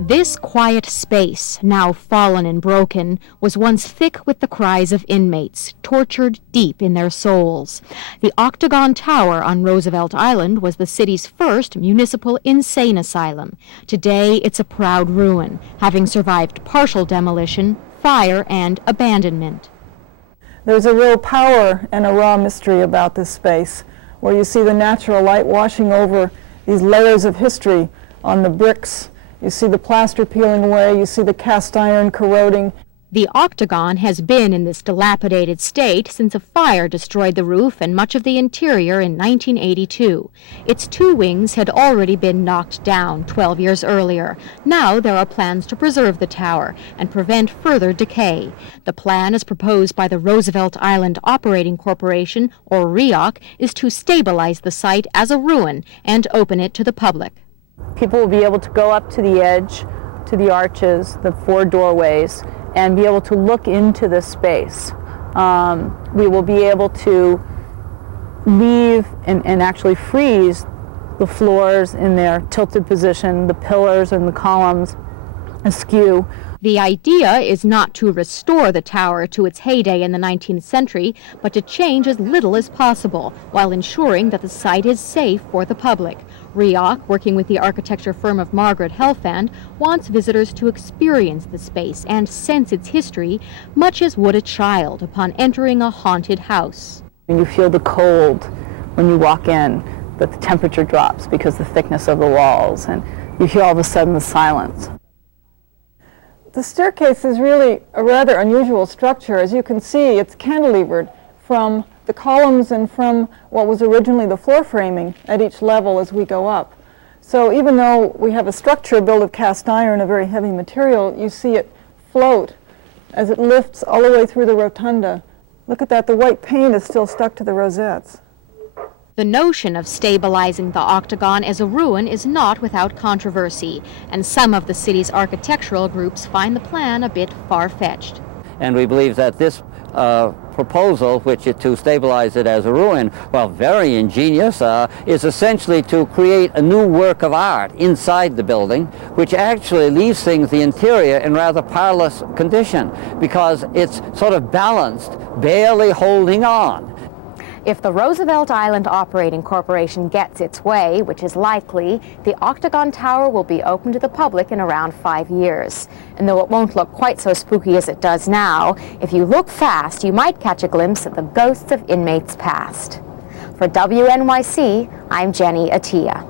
This quiet space, now fallen and broken, was once thick with the cries of inmates, tortured deep in their souls. The Octagon Tower on Roosevelt Island was the city's first municipal insane asylum. Today, it's a proud ruin, having survived partial demolition, fire, and abandonment. There's a real power and a raw mystery about this space, where you see the natural light washing over these layers of history on the bricks. You see the plaster peeling away, you see the cast iron corroding. The Octagon has been in this dilapidated state since a fire destroyed the roof and much of the interior in 1982. Its two wings had already been knocked down 12 years earlier. Now there are plans to preserve the tower and prevent further decay. The plan, as proposed by the Roosevelt Island Operating Corporation, or REOC, is to stabilize the site as a ruin and open it to the public. People will be able to go up to the edge, to the arches, the four doorways, and be able to look into this space. We will be able to leave and actually freeze the floors in their tilted position, the pillars and the columns askew. The idea is not to restore the tower to its heyday in the 19th century, but to change as little as possible, while ensuring that the site is safe for the public. REOC, working with the architecture firm of Margaret Helfand, wants visitors to experience the space and sense its history, much as would a child upon entering a haunted house. You feel the cold when you walk in, but the temperature drops because of the thickness of the walls, and you hear all of a sudden the silence. The staircase is really a rather unusual structure. As you can see, it's cantilevered from the columns and from what was originally the floor framing at each level as we go up. So even though we have a structure built of cast iron, a very heavy material, you see it float as it lifts all the way through the rotunda. Look at that, the white paint is still stuck to the rosettes. The notion of stabilizing the Octagon as a ruin is not without controversy, and some of the city's architectural groups find the plan a bit far-fetched. And we believe that this proposal, which is to stabilize it as a ruin, well, very ingenious, is essentially to create a new work of art inside the building, which actually leaves things, the interior, in rather parlous condition, because it's sort of balanced, barely holding on. If the Roosevelt Island Operating Corporation gets its way, which is likely, the Octagon Tower will be open to the public in around 5 years. And though it won't look quite so spooky as it does now, if you look fast, you might catch a glimpse of the ghosts of inmates past. For WNYC, I'm Jenny Attia.